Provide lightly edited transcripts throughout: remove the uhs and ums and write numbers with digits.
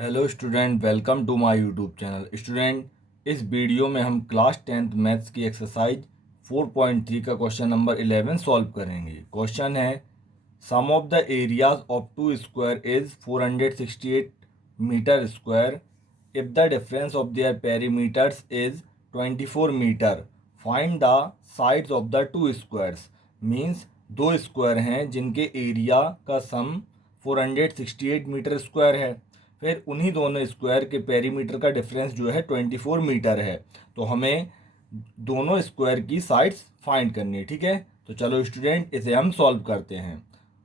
Hello students, welcome to my YouTube channel. Students, इस video में हम क्लास 10th मैथ्स की एक्सरसाइज 4.3 का क्वेश्चन नंबर 11 सॉल्व करेंगे। क्वेश्चन है, sum of the areas of two square is 468 metre square if the difference of their perimeters is 24 metre. Find the sides of the two squares. Means दो square हैं जिनके area का सम 468 metre square है, फिर उन्हीं दोनों square के perimeter का डिफरेंस जो है 24 मीटर है। तो हमें दोनों स्क्वायर की साइड्स फाइंड करनी है। ठीक है, तो चलो स्टूडेंट इसे हम सॉल्व करते हैं।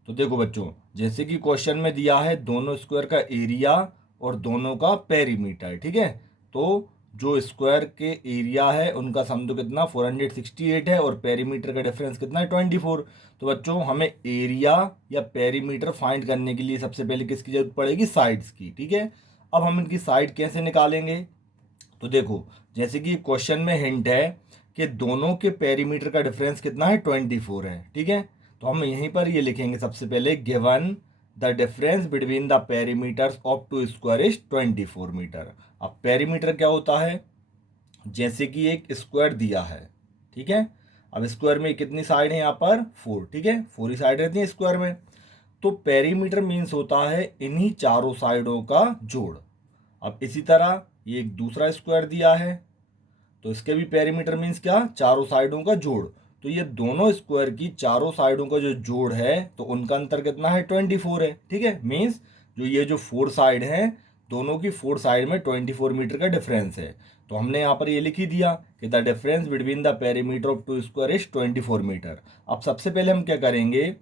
तो देखो बच्चों, जैसे कि क्वेश्चन में दिया है दोनों स्क्वायर का एरिया और दोनों का पेरीमीटर। ठीक है, तो जो स्क्वायर के एरिया है उनका सम तो कितना 468 है और पेरीमीटर का डिफरेंस कितना है 24। तो बच्चों हमें एरिया या पेरीमीटर फाइंड करने के लिए सबसे पहले किसकी जरूरत पड़ेगी? साइड्स की। ठीक है, अब हम इनकी साइड कैसे निकालेंगे? तो देखो, जैसे कि क्वेश्चन में हिंट है कि दोनों के पेरीमीटर का डिफरेंस कितना है 24 है। ठीक है, तो हम यहीं पर ये लिखेंगे सबसे पहले, given the difference between the perimeters of two square is 24 metre. अब पेरीमीटर क्या होता है? जैसे कि एक स्क्वायर दिया है, ठीक है, अब स्क्वायर में कितनी साइड है? यहाँ पर 4। ठीक है, 4 ही साइड रहती है स्क्वायर में। तो पेरीमीटर मीन्स होता है इन्हीं चारों साइडों का जोड़। अब इसी तरह ये एक दूसरा स्क्वायर दिया है, तो इसके भी पेरीमीटर मीन्स क्या? चारों साइडों का जोड़। तो ये दोनों स्क्वायर की चारों साइडों का जो जोड़ है तो उनका अंतर कितना है? 24 है। ठीक है, मीन्स जो ये जो 4 साइड है, दोनों की 4 साइड में 24 मीटर का डिफरेंस है। तो हमने यहाँ पर ये लिख ही दिया कि the difference between the perimeter of two square is 24 metre. अब सबसे पहले हम क्या करेंगे,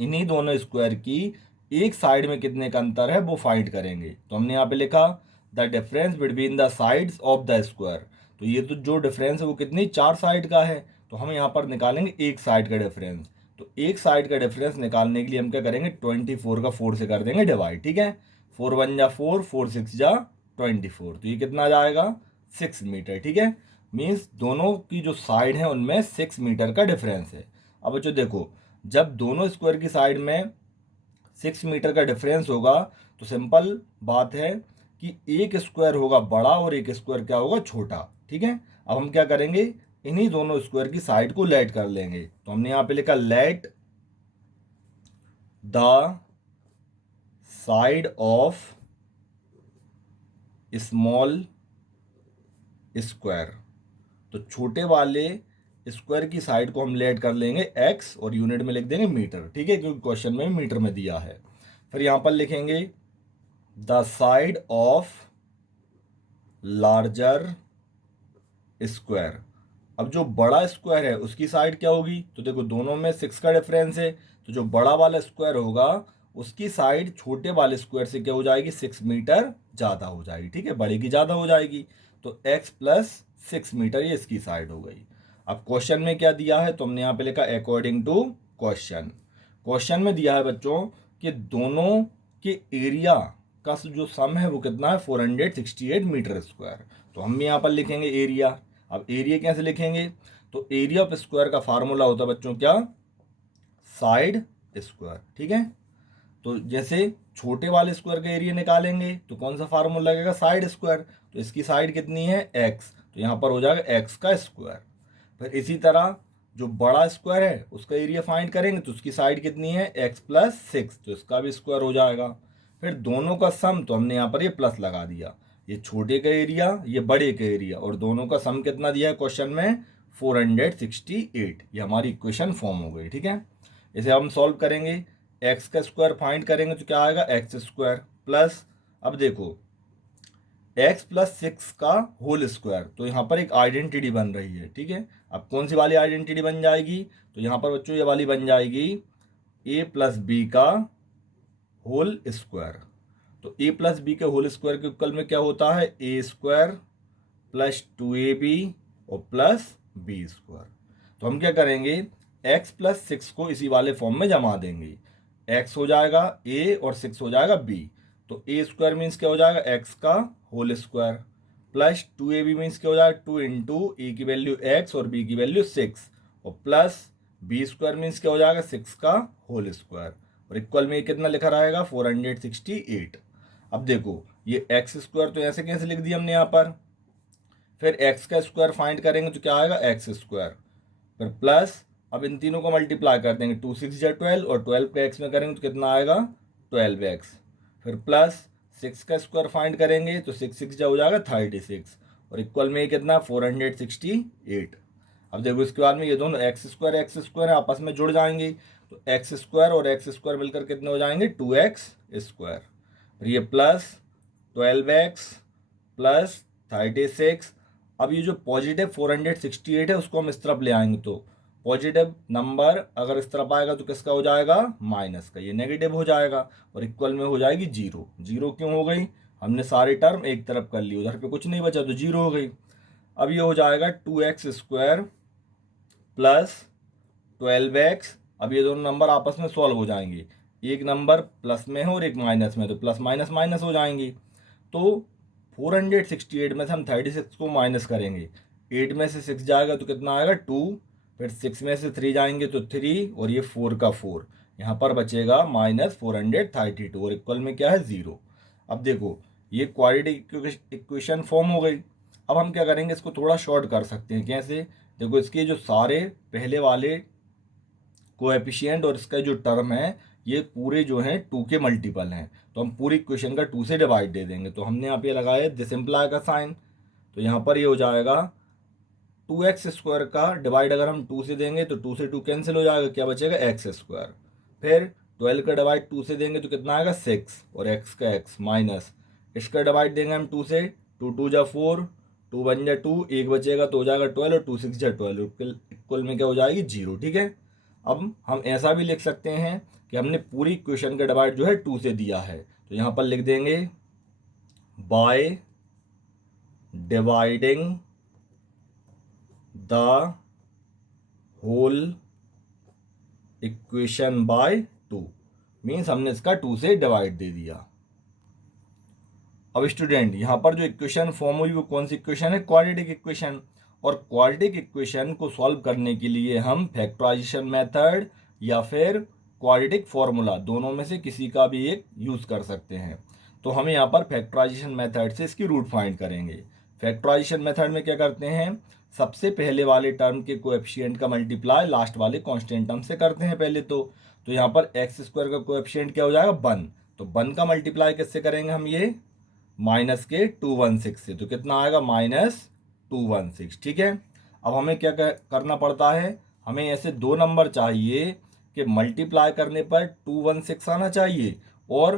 इन्हीं दोनों स्क्वायर की एक साइड में कितने का अंतर है वो फाइंड करेंगे। तो हमने यहाँ पे लिखा the difference between the sides of the square. तो ये तो जो डिफरेंस है वो कितनी? 4 साइड का है, तो हम यहाँ पर निकालेंगे एक साइड का डिफरेंस। तो एक साइड का डिफरेंस निकालने के लिए हम क्या करेंगे? 24 का 4 से कर देंगे डिवाइड। ठीक है, 4 1 जा 4, 4 6 जा 24, तो ये कितना आ जाएगा? 6 मीटर। ठीक है, मीन्स दोनों की जो साइड है उनमें 6 मीटर का डिफरेंस है। अब बच्चों देखो, जब दोनों स्क्वायर की साइड में 6 मीटर का डिफरेंस होगा तो सिंपल बात है कि एक स्क्वायर होगा बड़ा और एक स्क्वायर क्या होगा? छोटा। ठीक है, अब हम क्या करेंगे, इन्हीं दोनों स्क्वायर की साइड को लेट कर लेंगे। तो हमने यहां पे लिखा let the side of small square. तो छोटे वाले स्क्वायर की साइड को हम लेट कर लेंगे एक्स और यूनिट में लिख देंगे मीटर। ठीक है, क्योंकि क्वेश्चन में मीटर में दिया है। फिर यहां पर लिखेंगे the side of larger square. अब जो बड़ा स्क्वायर है उसकी साइड क्या होगी? तो देखो दोनों में 6 का डिफरेंस है, तो जो बड़ा वाला स्क्वायर होगा उसकी साइड छोटे वाले स्क्वायर से क्या हो जाएगी? 6 मीटर ज़्यादा हो जाएगी। ठीक है, बड़े की ज़्यादा हो जाएगी, तो x प्लस 6 मीटर ये इसकी साइड हो गई। अब क्वेश्चन में क्या दिया है? तो हमने यहाँ पे लिखा अकॉर्डिंग टू क्वेश्चन। क्वेश्चन में दिया है बच्चों कि दोनों के एरिया का जो सम है वो कितना है? 468 मीटर स्क्वायर। तो हम भी यहाँ पर लिखेंगे एरिया। अब एरिया कैसे लिखेंगे? तो एरिया ऑफ स्क्वायर का फार्मूला होता है बच्चों क्या? Side square. ठीक है, तो जैसे छोटे वाले स्क्वायर का एरिया निकालेंगे तो कौन सा फार्मूला लगेगा? Side square. तो इसकी साइड कितनी है? एक्स, तो यहाँ पर हो जाएगा एक्स का स्क्वायर। फिर इसी तरह जो बड़ा स्क्वायर है उसका एरिया फाइंड करेंगे तो उसकी साइड कितनी है? एक्स प्लस 6, तो इसका भी स्क्वायर हो जाएगा। फिर दोनों का सम, तो हमने यहाँ पर ये प्लस लगा दिया, ये छोटे का एरिया ये बड़े का एरिया, और दोनों का सम कितना दिया है क्वेश्चन में? 468। ये हमारी इक्वेशन फॉर्म हो गई। ठीक है, इसे हम सॉल्व करेंगे, एक्स का स्क्वायर फाइंड करेंगे तो क्या आएगा? एक्स स्क्वायर प्लस, अब देखो एक्स प्लस 6 का होल स्क्वायर, तो यहाँ पर एक आइडेंटिटी बन रही है। ठीक है, अब कौन सी वाली आइडेंटिटी बन जाएगी? तो यहाँ पर बच्चों ये वाली बन जाएगी ए प्लस बी का होल स्क्वायर। तो ए प्लस बी के होल स्क्वायर के इक्वल में क्या होता है? ए स्क्वायर प्लस 2ab और प्लस बी स्क्वायर। तो हम क्या करेंगे, एक्स प्लस 6 को इसी वाले फॉर्म में जमा देंगे। एक्स हो जाएगा ए और 6 हो जाएगा बी। तो ए स्क्वायर मीन्स क्या हो जाएगा? एक्स का whole square plus 2ab means क्या हो जाएगा? 2 इंटू ए की वैल्यू एक्स और बी की वैल्यू 6, और प्लस बी स्क्वायर मीन्स क्या हो जाएगा? 6 का होल स्क्वायर, और इक्वल में कितना लिखा रहेगा? 468। अब देखो ये एक्स स्क्वायर तो ऐसे कैसे लिख दिया हमने यहाँ पर। फिर एक्स का स्क्वायर फाइंड करेंगे तो क्या आएगा एक्स स्क्वायर, फिर प्लस, अब इन तीनों को मल्टीप्लाई कर देंगे, 2 6 या 12 और 12 को एक्स में करेंगे तो कितना आएगा 12x, फिर प्लस 6 का स्क्वायर फाइंड करेंगे तो 6 6 जा हो जाएगा 36 और इक्वल में ये कितना 468। अब देखो इसके बाद में ये दोनों एक्स स्क्वायर आपस में जुड़ जाएंगे तो एक्स स्क्वायर और एक्स स्क्वायर मिलकर कितने हो जाएंगे 2x स्क्वायर, फिर ये प्लस 12x प्लस 36। अब ये जो पॉजिटिव 468 है उसको हम इस तरफ ले आएंगे तो पॉजिटिव नंबर अगर इस तरफ आएगा तो किसका हो जाएगा माइनस का, ये नेगेटिव हो जाएगा और इक्वल में हो जाएगी जीरो। जीरो क्यों हो गई, हमने सारे टर्म एक तरफ कर ली, उधर पे कुछ नहीं बचा तो जीरो हो गई। अब ये हो जाएगा 2x स्क्वायर प्लस 12x। अब ये दोनों नंबर आपस में सॉल्व हो जाएंगे, एक नंबर प्लस में है और एक माइनस में, तो प्लस माइनस माइनस हो जाएंगी। तो 468 में से हम 36 को माइनस करेंगे, 8 में से 6 जाएगा तो कितना आएगा 2, फिर 6 में से 3 जाएंगे तो 3 और ये 4 का 4, यहाँ पर बचेगा -432 और इक्वल में क्या है 0। अब देखो ये क्वाड्रेटिक इक्वेशन फॉर्म हो गई। अब हम क्या करेंगे, इसको थोड़ा शॉर्ट कर सकते हैं। कैसे, देखो इसके जो सारे पहले वाले कोएफिशिएंट और इसका जो टर्म है ये पूरे जो हैं 2 के मल्टीपल हैं, तो हम पूरी इक्वेशन का 2 से डिवाइड दे देंगे। तो हमने यहाँ पे लगाया दिस इम्प्लाई का साइन, तो यहाँ पर ये हो जाएगा 2x स्क्वायर का डिवाइड अगर हम 2 से देंगे तो 2 से 2 कैंसिल हो जाएगा, क्या बचेगा एक्स स्क्वायर। फिर 12 का डिवाइड 2 से देंगे तो कितना आएगा 6 और x का x माइनस, इसका डिवाइड देंगे हम 2 से, 2 2 जा 4, 2 1 जा 2, एक बचेगा तो हो जाएगा 12 और 2 6 जा 12, इक्वल में क्या हो जाएगी 0। ठीक है, अब हम ऐसा भी लिख सकते हैं कि हमने पूरी इक्वेशन का डिवाइड जो है 2 से दिया है, तो यहाँ पर लिख देंगे by dividing the whole equation by 2, means हमने इसका 2 से डिवाइड दे दिया। अब स्टूडेंट यहाँ पर जो इक्वेशन फॉर्म हुई वो कौन सी इक्वेशन है, क्वाड्रेटिक इक्वेशन। और क्वाड्रेटिक इक्वेशन को सॉल्व करने के लिए हम फैक्टराइजेशन मेथड या फिर क्वाड्रेटिक फॉर्मूला दोनों में से किसी का भी एक यूज़ कर सकते हैं। तो हम यहाँ पर फैक्टराइजेशन मेथड से इसकी रूट फाइंड करेंगे। फैक्टराइजेशन मेथड में क्या करते हैं, सबसे पहले वाले टर्म के कोएफिशिएंट का मल्टीप्लाई लास्ट वाले कांस्टेंट टर्म से करते हैं पहले तो यहाँ पर एक्स स्क्वायर का कोएफिशिएंट क्या हो जाएगा 1, तो 1 का मल्टीप्लाई किससे करेंगे हम, ये माइनस के 216 से, तो कितना आएगा -216। ठीक है, अब हमें क्या करना पड़ता है, हमें ऐसे दो नंबर चाहिए कि मल्टीप्लाई करने पर 216 आना चाहिए और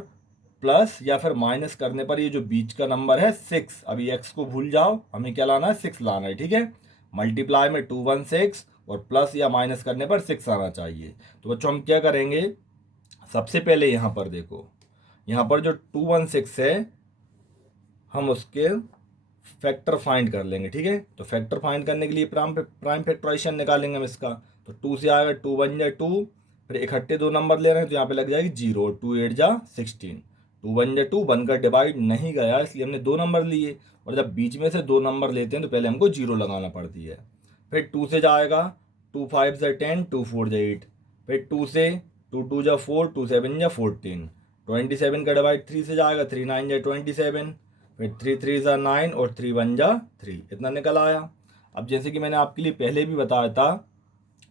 प्लस या फिर माइनस करने पर ये जो बीच का नंबर है 6, अभी x को भूल जाओ, हमें क्या लाना है 6 लाना है। ठीक है, मल्टीप्लाई में 216 और प्लस या माइनस करने पर 6 आना चाहिए। तो बच्चों हम क्या करेंगे, सबसे पहले यहाँ पर देखो, यहाँ पर जो 216 है हम उसके फैक्टर फाइंड कर लेंगे। ठीक है, तो फैक्टर फाइंड करने के लिए प्राइम फैक्टराइजेशन निकालेंगे हम इसका, तो 2 से आएगा 2 1 जा 2, फिर इकट्ठे दो नंबर ले रहे हैं तो यहाँ पे लग जाएगी 0, 2 8 जा 16, 2 1 जा 2, 1 का डिवाइड नहीं गया इसलिए हमने दो नंबर लिए, और जब बीच में से दो नंबर लेते हैं तो पहले हमको 0 लगाना पड़ती है। फिर 2 से जाएगा 2 5 जा 10, 2 4 जा 8, फिर 2 से 2 2 जा 4, 2 7 जा 14, 27 का डिवाइड 3 से जाएगा, 3 9 जा 27, फिर 3 3 जा 9 और 3 1 जा 3, इतना निकल आया। अब जैसे कि मैंने आपके लिए पहले भी बताया था,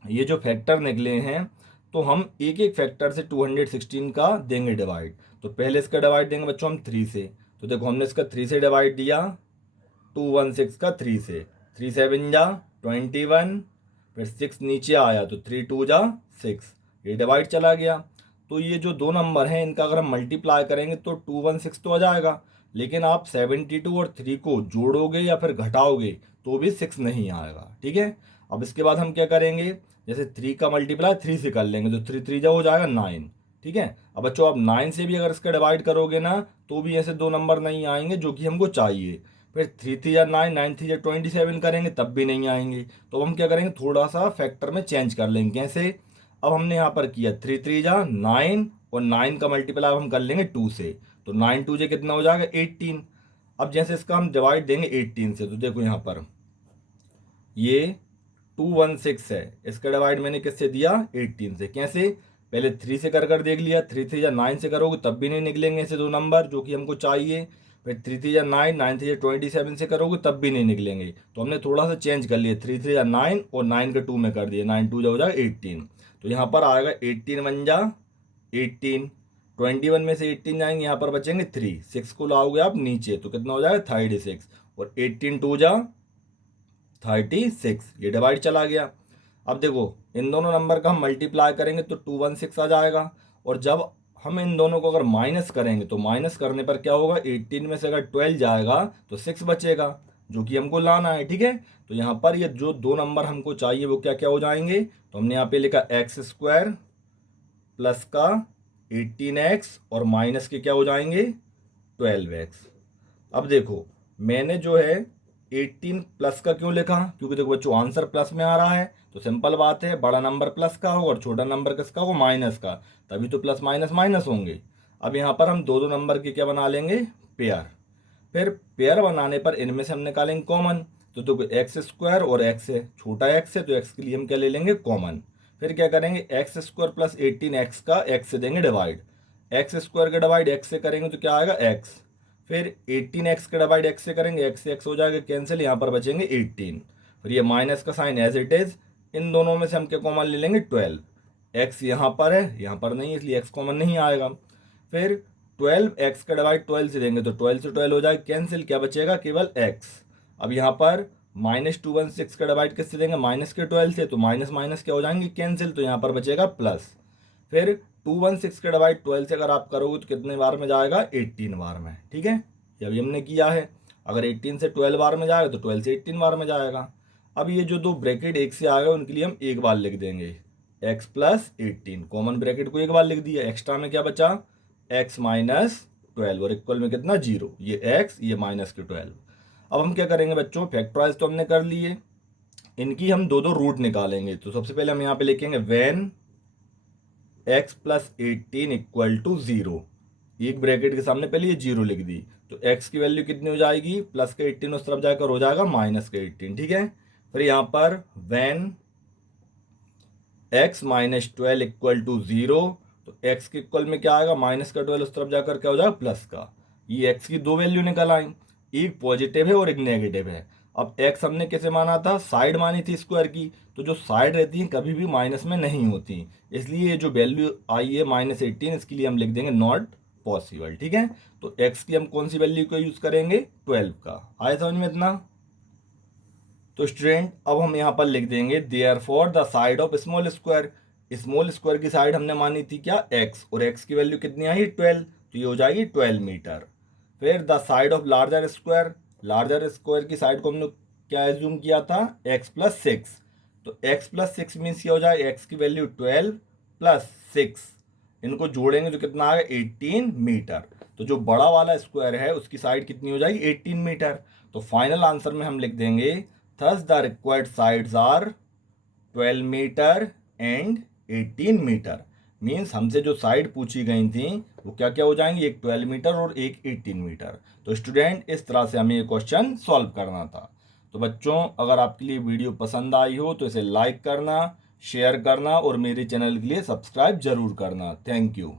ये जो फैक्टर निकले हैं तो हम एक एक फैक्टर से 216 का देंगे डिवाइड। तो पहले इसका डिवाइड देंगे बच्चों हम 3 से, तो देखो हमने इसका 3 से डिवाइड दिया, 216 का 3 से, 3 7 जा 21, फिर 6 नीचे आया तो 3 2 जा 6, ये डिवाइड चला गया। तो ये जो दो नंबर हैं इनका अगर हम मल्टीप्लाई करेंगे तो 216 तो आ जाएगा, लेकिन आप 72 और 3 को जोड़ोगे या फिर घटाओगे तो भी 6 नहीं आएगा। ठीक है, अब इसके बाद हम क्या करेंगे, जैसे 3 का मल्टीप्लाई 3 से कर लेंगे तो 3 3 जा हो जाएगा 9। ठीक है, अब बच्चों आप 9 से भी अगर इसका डिवाइड करोगे ना तो भी ऐसे दो नंबर नहीं आएंगे जो कि हमको चाहिए। फिर 3 3 या 9, 9 3 या 27 करेंगे तब भी नहीं आएंगे। तो हम क्या करेंगे, थोड़ा सा फैक्टर में चेंज कर लेंगे। कैसे, अब हमने यहाँ पर किया 3 3 जा 9 और 9 का मल्टीप्लाई अब हम कर लेंगे 2 से, तो 9 2 जे कितना हो जाएगा 18। अब जैसे इसका हम डिवाइड देंगे 18 से, तो देखो यहाँ पर ये 216 है, इसका डिवाइड मैंने किससे दिया 18 से। कैसे, पहले 3 से कर देख लिया, 3 3 या 9 से करोगे तब भी नहीं निकलेंगे ऐसे दो नंबर जो कि हमको चाहिए। फिर 3 3 जा 9, 9 3 जा 27 से करोगे तब भी नहीं निकलेंगे। तो हमने थोड़ा सा चेंज कर लिया, 3 3 जा 9 और 9 के 2 में कर दिया, 9 2 जा हो जाएगा 18। तो यहाँ पर आएगा 18 1 जा 18, 21 में से 18 जाएंगे, यहाँ पर बचेंगे 3, 6 को लाओगे आप नीचे तो कितना हो जाएगा 36, और 18 2 जा 36, ये डिवाइड चला गया। अब देखो इन दोनों नंबर का हम मल्टीप्लाई करेंगे तो 216 आ जाएगा, और जब हम इन दोनों को अगर माइनस करेंगे तो माइनस करने पर क्या होगा, 18 में से अगर 12 जाएगा तो 6 बचेगा, जो कि हमको लाना है। ठीक है, तो यहाँ पर ये जो दो नंबर हमको चाहिए वो क्या क्या हो जाएंगे, तो हमने यहाँ पे लिखा x² प्लस का 18x और माइनस के क्या हो जाएंगे 12x। अब देखो मैंने जो है 18 प्लस का क्यों लिखा, क्योंकि देखो बच्चों आंसर प्लस में आ रहा है, तो सिंपल बात है बड़ा नंबर प्लस का हो और छोटा नंबर किसका हो, माइनस का, तभी तो प्लस माइनस माइनस होंगे। अब यहाँ पर हम दो दो नंबर के क्या बना लेंगे, पेयर। फिर पेयर बनाने पर इनमें से हम निकालेंगे कॉमन, तो देखो x² और x है, छोटा x है तो x के लिए हम क्या ले लेंगे कॉमन। फिर क्या करेंगे x² प्लस 18x का x से देंगे डिवाइड, x² का डिवाइड x से करेंगे तो क्या आएगा x, फिर 18x का डिवाइड x से करेंगे, x से x हो जाएगा कैंसिल, यहाँ पर बचेंगे 18। फिर ये माइनस का साइन एज इट इज, इन दोनों में से हम क्या कॉमन ले लेंगे 12, x यहाँ पर है यहाँ पर नहीं इसलिए x कॉमन नहीं आएगा। फिर 12x का डिवाइड 12 से देंगे तो 12 से 12 हो जाएगा कैंसिल, क्या बचेगा केवल x। अब यहाँ पर -216 का डिवाइड किससे देंगे, माइनस के 12 से, तो माइनस माइनस क्या हो जाएंगे कैंसिल, तो यहाँ पर बचेगा प्लस। फिर 216 का डिवाइड 12 से अगर आप करोगे तो कितने बार में जाएगा, 18 बार में। ठीक है, ये अभी हमने किया है, अगर 18 से 12 बार में जाएगा तो 12 से 18 बार में जाएगा। अब ये जो दो ब्रैकेट एक से आ गए उनके लिए हम एक बार लिख देंगे, x प्लस 18, कॉमन ब्रैकेट को एक बार लिख दिया, एक्स्ट्रा में क्या बचा x माइनस 12 और इक्वल में कितना 0, ये x ये माइनस के 12। अब हम क्या करेंगे बच्चों, फैक्टराइज तो हमने कर लिए, इनकी हम दो दो रूट निकालेंगे। तो सबसे पहले हम यहाँ पे लिखेंगे when x plus 18 equal to 0, एक ब्रैकेट के सामने पहले ये 0 लिख दी, तो x की वैल्यू कितनी हो जाएगी, प्लस के 18 उस तरफ जाकर हो जाएगा माइनस के 18। ठीक है, फिर यहाँ पर when x minus 12 equal to 0, तो x के इक्वल में क्या आएगा, माइनस का 12 उस तरफ जाकर क्या हो जाएगा प्लस का। ये x की दो वैल्यू निकल आई, एक पॉजिटिव है और एक नेगेटिव है। अब x हमने कैसे माना था, साइड मानी थी स्क्वायर की, तो जो साइड रहती है कभी भी माइनस में नहीं होती, इसलिए ये जो वैल्यू आई है -18 इसके लिए हम लिख देंगे नॉट पॉसिबल। ठीक है, तो x की हम कौन सी वैल्यू का यूज करेंगे, 12 का। आया समझ में इतना। तो स्टूडेंट अब हम यहाँ पर लिख देंगे therefore the side of small square, small square की साइड हमने मानी थी क्या x, और x की वैल्यू कितनी आई 12, तो ये हो जाएगी 12 मीटर। फिर the side of larger square, larger square की साइड को हमने क्या एज्यूम किया था, x प्लस 6, तो x प्लस 6 मीन्स ये हो जाए x की वैल्यू 12 प्लस 6, इनको जोड़ेंगे तो कितना आएगा 18 मीटर। तो जो बड़ा वाला स्क्वायर है उसकी साइड कितनी हो जाएगी 18 मीटर। तो फाइनल आंसर में हम लिख देंगे thus the required sides are 12 metre and 18 metre. Means हमसे जो साइड पूछी गई थी वो क्या क्या हो जाएंगी, एक 12 मीटर और एक 18 मीटर। तो स्टूडेंट इस तरह से हमें ये क्वेश्चन सॉल्व करना था। तो बच्चों अगर आपके लिए वीडियो पसंद आई हो तो इसे लाइक करना, शेयर करना और मेरे चैनल के लिए सब्सक्राइब जरूर करना। Thank you.